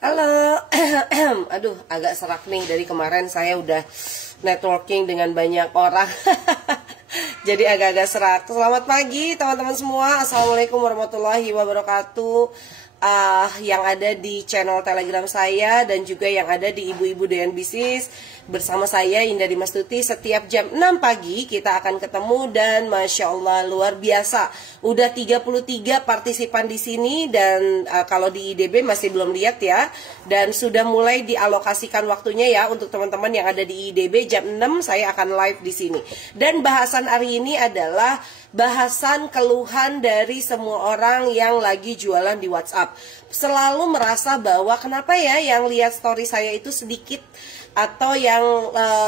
Halo, aduh agak serak nih dari kemarin saya udah networking dengan banyak orang. Jadi agak-agak serak. Selamat pagi teman-teman semua. Assalamualaikum warahmatullahi wabarakatuh. Yang ada di channel Telegram saya dan juga yang ada di Ibu-Ibu Doyan Bisnis bersama saya Indah Dimastuti. Setiap jam 6 pagi kita akan ketemu dan Masya Allah luar biasa. Udah 33 partisipan di sini dan kalau di IDB masih belum lihat ya. Dan sudah mulai dialokasikan waktunya ya untuk teman-teman yang ada di IDB jam 6 saya akan live di sini. Dan bahasan hari ini adalah bahasan keluhan dari semua orang yang lagi jualan di WhatsApp. Selalu merasa bahwa kenapa ya yang lihat story saya itu sedikit, atau yang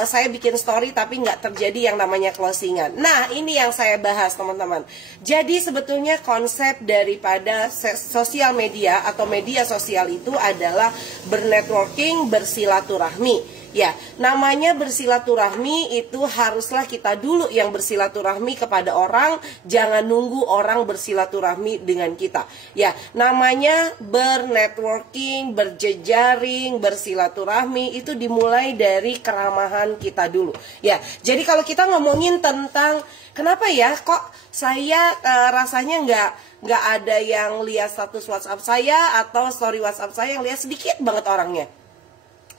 saya bikin story tapi nggak terjadi yang namanya closingan. Nah ini yang saya bahas teman-teman. Jadi sebetulnya konsep daripada sosial media atau media sosial itu adalah bernetworking, bersilaturahmi. Ya, namanya bersilaturahmi itu haruslah kita dulu yang bersilaturahmi kepada orang, jangan nunggu orang bersilaturahmi dengan kita. Ya, namanya bernetworking, berjejaring, bersilaturahmi itu dimulai dari keramahan kita dulu. Ya, jadi kalau kita ngomongin tentang kenapa ya kok saya rasanya nggak ada yang lihat status WhatsApp saya atau story WhatsApp saya, yang lihat sedikit banget orangnya.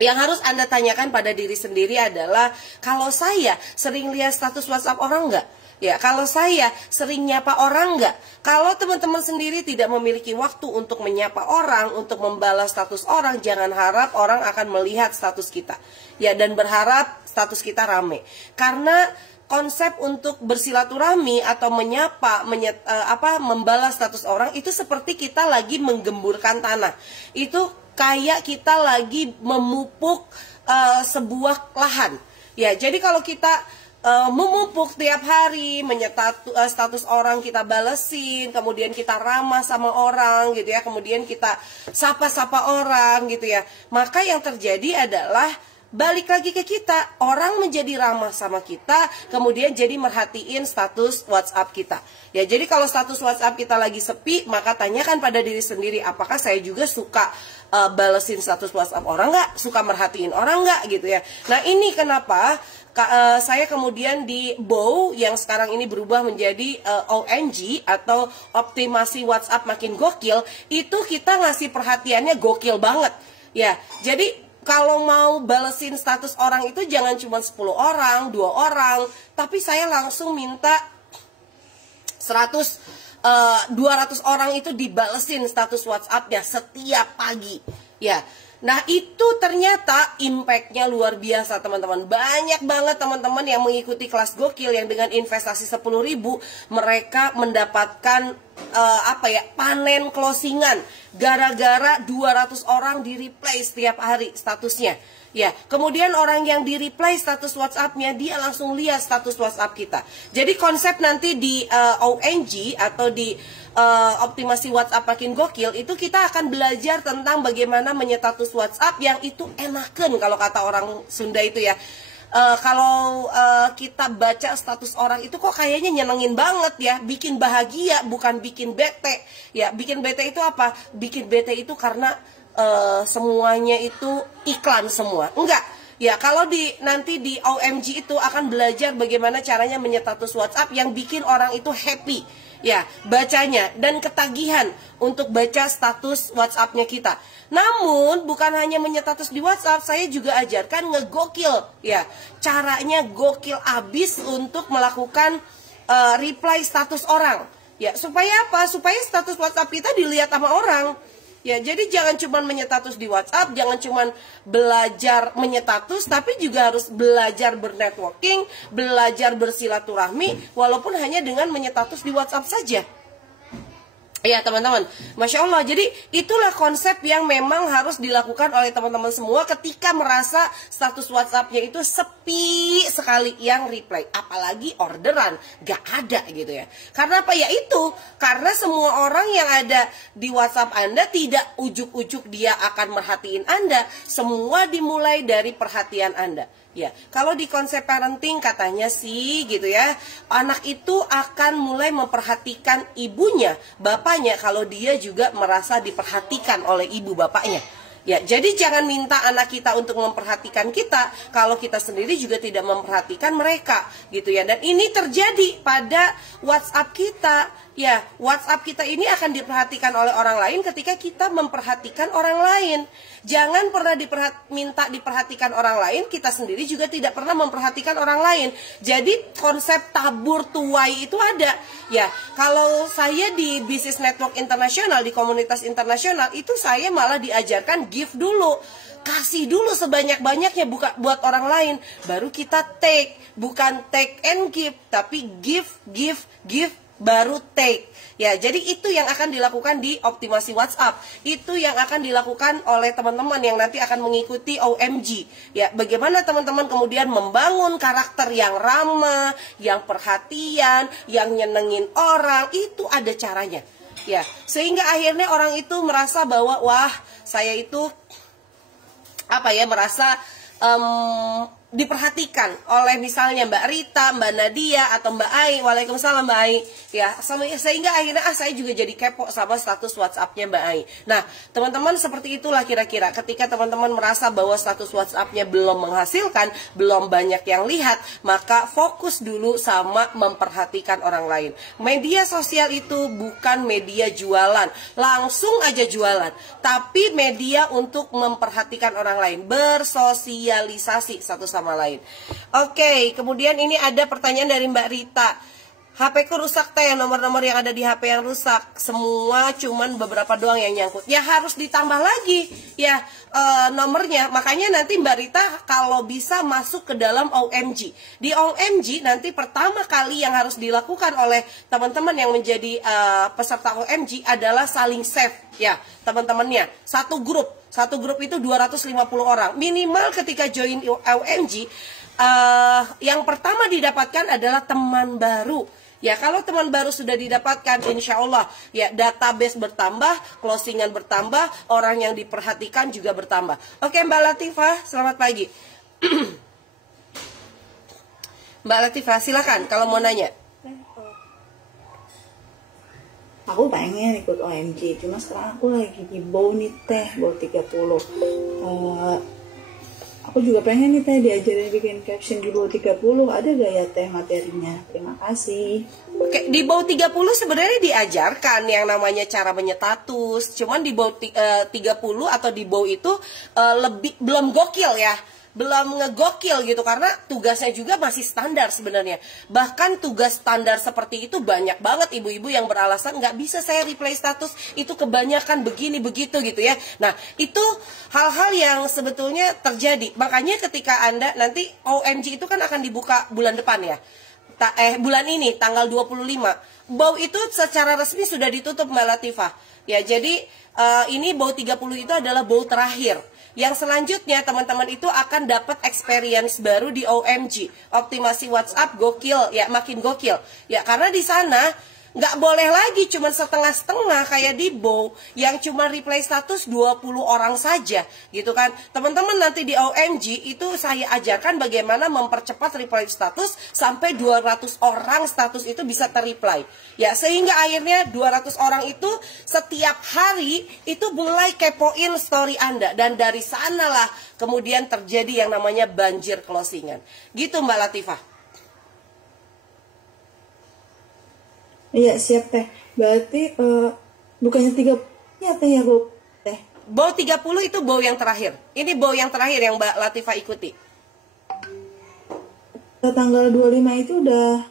Yang harus Anda tanyakan pada diri sendiri adalah, kalau saya sering lihat status WhatsApp orang nggak? Ya, kalau saya sering nyapa orang nggak? Kalau teman-teman sendiri tidak memiliki waktu untuk menyapa orang, untuk membalas status orang, jangan harap orang akan melihat status kita. Ya, dan berharap status kita rame. Karena konsep untuk bersilaturahmi atau menyapa, membalas status orang itu seperti kita lagi menggemburkan tanah. Itu kayak kita lagi memupuk sebuah lahan. Ya, jadi kalau kita memupuk tiap hari, status orang kita balesin, kemudian kita ramah sama orang gitu ya, kemudian kita sapa-sapa orang gitu ya. Maka yang terjadi adalah balik lagi ke kita, orang menjadi ramah sama kita, kemudian jadi merhatiin status WhatsApp kita. Ya, jadi kalau status WhatsApp kita lagi sepi, maka tanyakan pada diri sendiri, apakah saya juga suka balesin status WhatsApp orang nggak, suka merhatiin orang nggak gitu ya. Nah ini kenapa saya kemudian di BOW yang sekarang ini berubah menjadi ONG atau optimasi WhatsApp makin gokil, itu kita ngasih perhatiannya gokil banget. Ya, jadi kalau mau balesin status orang itu jangan cuma 10 orang, 2 orang, tapi saya langsung minta 200 orang itu dibalesin status WhatsApp-nya setiap pagi. Ya. Nah, itu ternyata impact-nya luar biasa, teman-teman. Banyak banget teman-teman yang mengikuti kelas gokil yang dengan investasi 10.000 mereka mendapatkan panen closingan gara-gara 200 orang di-reply setiap hari statusnya. Ya, kemudian orang yang di-reply status WhatsApp-nya, dia langsung lihat status WhatsApp kita. Jadi konsep nanti di ONG atau di optimasi WhatsApp makin gokil itu kita akan belajar tentang bagaimana menyetatus WhatsApp yang itu enaken kalau kata orang Sunda itu ya. Kalau kita baca status orang itu kok kayaknya nyenengin banget ya, bikin bahagia bukan bikin bete. Ya, bikin bete itu apa? Bikin bete itu karena semuanya itu iklan semua. Enggak. Ya, kalau nanti di OMG itu akan belajar bagaimana caranya menyetatus WhatsApp yang bikin orang itu happy. Ya, bacanya dan ketagihan untuk baca status WhatsApp-nya kita. Namun, bukan hanya menyetatus di WhatsApp, saya juga ajarkan ngegokil. Ya, caranya gokil abis untuk melakukan reply status orang. Ya, supaya apa? Supaya status WhatsApp kita dilihat sama orang. Ya, jadi jangan cuma menyetatus di WhatsApp, jangan cuma belajar menyetatus, tapi juga harus belajar bernetworking, belajar bersilaturahmi, walaupun hanya dengan menyetatus di WhatsApp saja. Ya teman-teman, Masya Allah. Jadi itulah konsep yang memang harus dilakukan oleh teman-teman semua ketika merasa status WhatsApp-nya itu sepi sekali yang reply. Apalagi orderan, gak ada gitu ya. Karena apa ya itu? Karena semua orang yang ada di WhatsApp Anda tidak ujuk-ujuk dia akan merhatiin Anda. Semua dimulai dari perhatian Anda. Ya, kalau di konsep parenting katanya sih gitu ya, anak itu akan mulai memperhatikan ibunya, bapaknya kalau dia juga merasa diperhatikan oleh ibu bapaknya. Ya, jadi jangan minta anak kita untuk memperhatikan kita kalau kita sendiri juga tidak memperhatikan mereka, gitu ya. Dan ini terjadi pada WhatsApp kita. Ya, WhatsApp kita ini akan diperhatikan oleh orang lain ketika kita memperhatikan orang lain. Jangan pernah minta diperhatikan orang lain, kita sendiri juga tidak pernah memperhatikan orang lain. Jadi konsep tabur tuai itu ada. Ya, kalau saya di bisnis network internasional, di komunitas internasional, itu saya malah diajarkan give dulu. Kasih dulu sebanyak-banyaknya buat orang lain, baru kita take. Bukan take and give, tapi give, baru take. Ya, jadi itu yang akan dilakukan di optimasi WhatsApp. Itu yang akan dilakukan oleh teman-teman yang nanti akan mengikuti OMG. Ya, bagaimana teman-teman kemudian membangun karakter yang ramah, yang perhatian, yang nyenengin orang, itu ada caranya. Ya, sehingga akhirnya orang itu merasa bahwa wah, saya itu merasa diperhatikan oleh misalnya Mbak Rita, Mbak Nadia, atau Mbak Ai. Waalaikumsalam Mbak Ai. Ya, sehingga akhirnya saya juga jadi kepo sama status WhatsApp-nya Mbak Ai. Nah, teman-teman, seperti itulah kira-kira. Ketika teman-teman merasa bahwa status WhatsApp-nya belum menghasilkan, belum banyak yang lihat, maka fokus dulu sama memperhatikan orang lain. Media sosial itu bukan media jualan, langsung aja jualan, tapi media untuk memperhatikan orang lain, bersosialisasi satu sama lain. Oke, kemudian ini ada pertanyaan dari Mbak Rita. HP ku rusak teh, nomor-nomor yang ada di HP yang rusak, semua cuman beberapa doang yang nyangkut. Ya harus ditambah lagi ya nomornya. Makanya nanti Mbak Rita kalau bisa masuk ke dalam OMG. Di OMG nanti pertama kali yang harus dilakukan oleh teman-teman yang menjadi peserta OMG adalah saling save ya teman-temannya. Satu grup itu 250 orang. Minimal ketika join OMG yang pertama didapatkan adalah teman baru. Ya, kalau teman baru sudah didapatkan, insya Allah ya database bertambah, closingan bertambah, orang yang diperhatikan juga bertambah. Oke, Mbak Latifah, selamat pagi. Mbak Latifah, silakan kalau mau nanya. Aku pengen ikut OMG, cuma sekarang aku lagi di bau nih teh, bau 30. Aku juga pengen nih teh diajarin bikin caption di bawah 30. Ada gak ya teh materinya? Terima kasih. Oke, di bawah 30 sebenarnya diajarkan yang namanya cara menyetatus. Cuman di bawah 30 atau di bawah itu belum gokil ya. Belum ngegokil gitu, karena tugasnya juga masih standar sebenarnya. Bahkan tugas standar seperti itu banyak banget ibu-ibu yang beralasan nggak bisa saya reply status, itu kebanyakan begini begitu gitu ya. Nah, itu hal-hal yang sebetulnya terjadi. Makanya ketika Anda nanti OMG itu kan akan dibuka bulan depan ya. Bulan ini tanggal 25. BAU itu secara resmi sudah ditutup Mbak Latifah. Ya, jadi ini BAU 30 itu adalah BAU terakhir. Yang selanjutnya teman-teman itu akan dapat experience baru di OMG, optimasi WhatsApp gokil ya, makin gokil ya, karena di sana nggak boleh lagi cuma setengah-setengah kayak di BAU yang cuma reply status 20 orang saja gitu kan. Teman-teman nanti di OMG itu saya ajarkan bagaimana mempercepat reply status sampai 200 orang status itu bisa terreply ya, sehingga akhirnya 200 orang itu setiap hari itu mulai kepoin story Anda, dan dari sanalah kemudian terjadi yang namanya banjir closingan gitu Mbak Latifah. Iya, siap teh. Berarti bukannya 3 ya teh ya Bu teh. BAU 30 itu BAU yang terakhir. Ini BAU yang terakhir yang Mbak Latifah ikuti. Tanggal 25 itu udah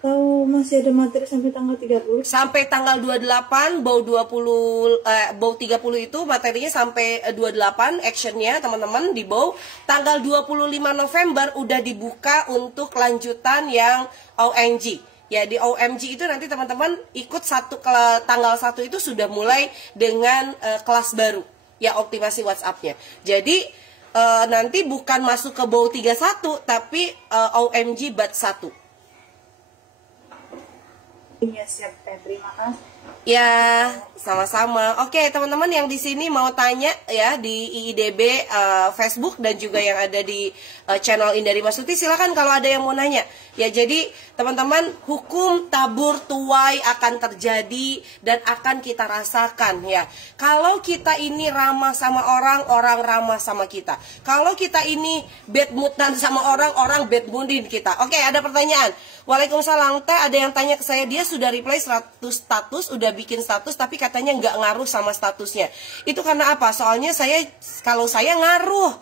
tahu masih ada materi sampai tanggal 30? Sampai tanggal 28 BAU 30 itu materinya sampai 28 actionnya teman-teman di BAU. Tanggal 25 November udah dibuka untuk lanjutan yang OMG. Ya, di OMG itu nanti teman-teman ikut tanggal 1 itu sudah mulai dengan kelas baru ya, optimasi WhatsApp-nya. Jadi nanti bukan masuk ke BAU 31 tapi OMG batch 1. Iya, siap teh. Terima kasih. Ya, sama-sama. Oke, teman-teman yang di sini mau tanya ya di IIDB Facebook dan juga yang ada di channel Indari Masuti, silakan kalau ada yang mau nanya. Ya, jadi teman-teman, hukum tabur tuai akan terjadi dan akan kita rasakan ya. Kalau kita ini ramah sama orang, orang ramah sama kita. Kalau kita ini bad moodan sama orang, orang bad moodin kita. Oke, ada pertanyaan. Waalaikumsalam teh, ada yang tanya ke saya, dia sudah reply 100 status, udah bikin status tapi katanya nggak ngaruh sama statusnya. Itu karena apa? Soalnya kalau saya ngaruh,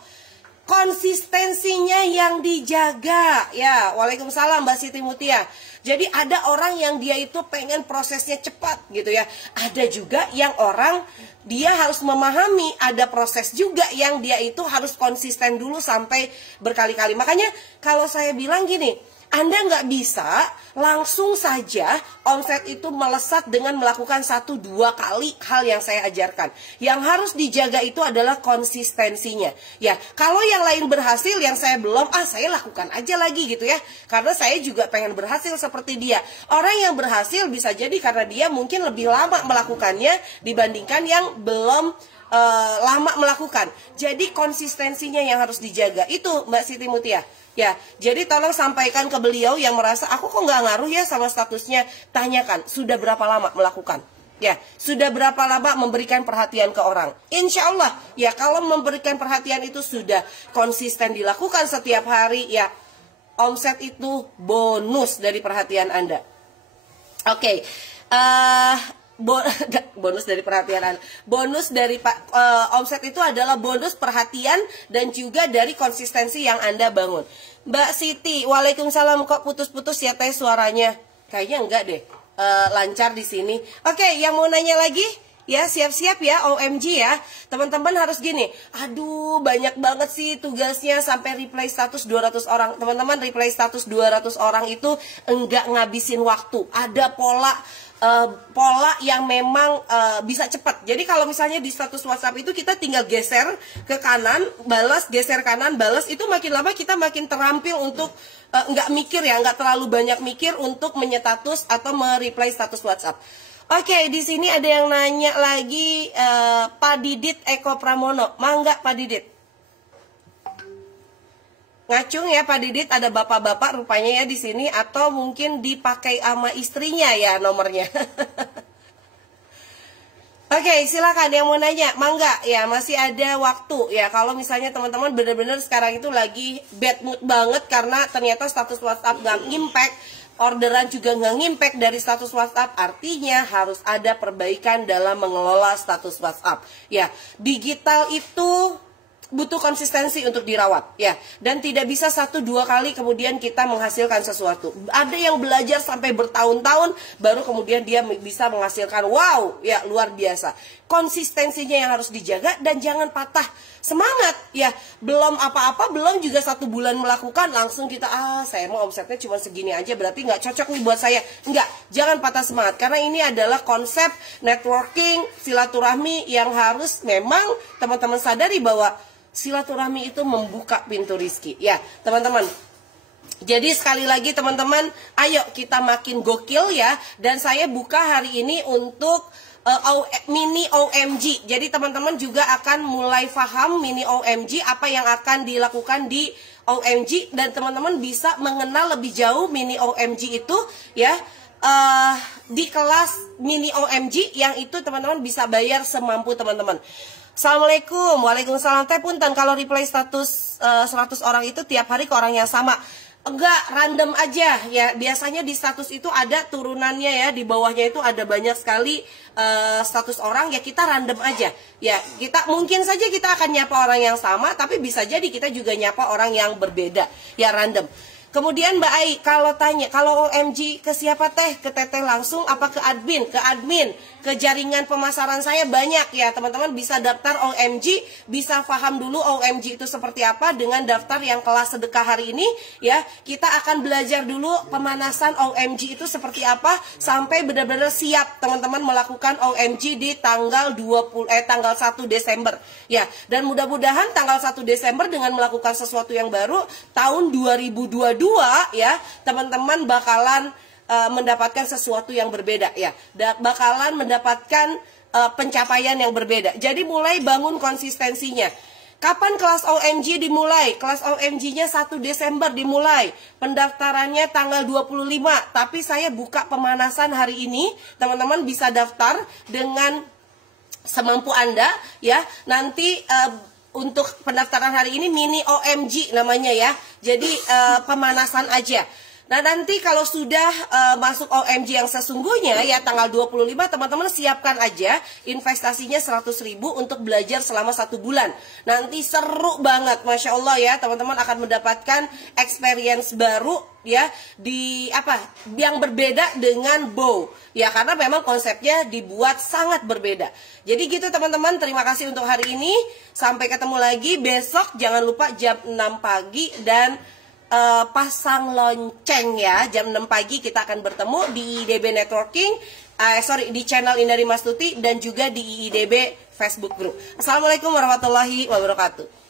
konsistensinya yang dijaga. Ya, waalaikumsalam Mbak Siti Mutia. Jadi ada orang yang dia itu pengen prosesnya cepat gitu ya. Ada juga yang orang dia harus memahami ada proses juga yang dia itu harus konsisten dulu sampai berkali-kali. Makanya kalau saya bilang gini, Anda nggak bisa langsung saja omset itu melesat dengan melakukan 1-2 kali hal yang saya ajarkan. Yang harus dijaga itu adalah konsistensinya. Ya, kalau yang lain berhasil, yang saya belum, saya lakukan aja lagi gitu ya. Karena saya juga pengen berhasil seperti dia. Orang yang berhasil bisa jadi karena dia mungkin lebih lama melakukannya dibandingkan yang belum lama melakukan. Jadi konsistensinya yang harus dijaga. Itu Mbak Siti Mutia. Ya, jadi tolong sampaikan ke beliau yang merasa aku kok nggak ngaruh ya sama statusnya. Tanyakan, sudah berapa lama melakukan? Ya, sudah berapa lama memberikan perhatian ke orang? Insya Allah, ya kalau memberikan perhatian itu sudah konsisten dilakukan setiap hari, ya omset itu bonus dari perhatian Anda. Oke, bonus dari perhatian, bonus dari omset itu adalah bonus perhatian dan juga dari konsistensi yang Anda bangun. Mbak Siti, waalaikumsalam, kok putus-putus ya teh suaranya? Kayaknya enggak deh, lancar di sini. Oke, yang mau nanya lagi? Ya, siap-siap ya, OMG ya. Teman-teman harus gini, aduh banyak banget sih tugasnya sampai reply status 200 orang. Teman-teman, reply status 200 orang itu enggak ngabisin waktu. Ada pola yang memang bisa cepat. Jadi kalau misalnya di status WhatsApp itu kita tinggal geser ke kanan, balas, geser kanan, balas, itu makin lama kita makin terampil untuk nggak mikir ya, nggak terlalu banyak mikir untuk menyetatus atau mereply status WhatsApp. Oke, di sini ada yang nanya lagi, Pak Didit Eko Pramono, mangga Pak Didit. Ngacung ya Pak Didit, ada bapak-bapak rupanya ya di sini, atau mungkin dipakai sama istrinya ya nomornya. Oke, silakan yang mau nanya, mangga ya, masih ada waktu ya. Kalau misalnya teman-teman benar-benar sekarang itu lagi bad mood banget karena ternyata status WhatsApp nggak ngimpact, orderan juga nggak ngimpact dari status WhatsApp, artinya harus ada perbaikan dalam mengelola status WhatsApp. Ya, digital itu butuh konsistensi untuk dirawat ya, dan tidak bisa 1-2 kali kemudian kita menghasilkan sesuatu. Ada yang belajar sampai bertahun-tahun baru kemudian dia bisa menghasilkan wow ya, luar biasa. Konsistensinya yang harus dijaga dan jangan patah semangat ya. Belum apa-apa, belum juga 1 bulan melakukan langsung kita saya mau omsetnya cuma segini aja berarti nggak cocok nih buat saya. Enggak, jangan patah semangat karena ini adalah konsep networking, silaturahmi yang harus memang teman-teman sadari bahwa silaturahmi itu membuka pintu rizki. Ya, teman-teman. Jadi sekali lagi teman-teman, ayo kita makin gokil ya. Dan saya buka hari ini untuk mini OMG. Jadi teman-teman juga akan mulai paham mini OMG, apa yang akan dilakukan di OMG. Dan teman-teman bisa mengenal lebih jauh mini OMG itu ya. Di kelas mini OMG yang itu teman-teman bisa bayar semampu teman-teman. Assalamualaikum, waalaikumsalam teh punten. Kalau reply status 100 orang itu tiap hari ke orang yang sama. Enggak, random aja ya. Biasanya di status itu ada turunannya ya. Di bawahnya itu ada banyak sekali status orang ya, kita random aja. Ya, kita mungkin saja kita akan nyapa orang yang sama, tapi bisa jadi kita juga nyapa orang yang berbeda. Ya, random. Kemudian Mbak Ai, kalau tanya, kalau OMG ke siapa teh? Ke teteh langsung apa ke admin? Ke admin, ke jaringan pemasaran saya banyak ya. Teman-teman bisa daftar OMG, bisa paham dulu OMG itu seperti apa dengan daftar yang kelas sedekah hari ini ya. Kita akan belajar dulu pemanasan OMG itu seperti apa sampai benar-benar siap teman-teman melakukan OMG di tanggal 1 Desember ya. Dan mudah-mudahan tanggal 1 Desember dengan melakukan sesuatu yang baru tahun 2022 ya, teman-teman bakalan mendapatkan sesuatu yang berbeda ya. Bakalan mendapatkan pencapaian yang berbeda. Jadi mulai bangun konsistensinya. Kapan kelas OMG dimulai? Kelas OMG-nya 1 Desember dimulai. Pendaftarannya tanggal 25. Tapi saya buka pemanasan hari ini. Teman-teman bisa daftar dengan semampu Anda ya. Nanti untuk pendaftaran hari ini mini OMG namanya ya. Jadi pemanasan aja. Nah nanti kalau sudah masuk OMG yang sesungguhnya ya tanggal 25, teman-teman siapkan aja investasinya 100.000 untuk belajar selama 1 bulan. Nanti seru banget, Masya Allah ya, teman-teman akan mendapatkan experience baru ya, di yang berbeda dengan Bow ya, karena memang konsepnya dibuat sangat berbeda. Jadi gitu teman-teman, terima kasih untuk hari ini, sampai ketemu lagi besok. Jangan lupa jam 6 pagi dan pasang lonceng ya. Jam 6 pagi kita akan bertemu di IIDB Networking, di channel Indari Mastuti dan juga di IIDB Facebook Group. Assalamualaikum warahmatullahi wabarakatuh.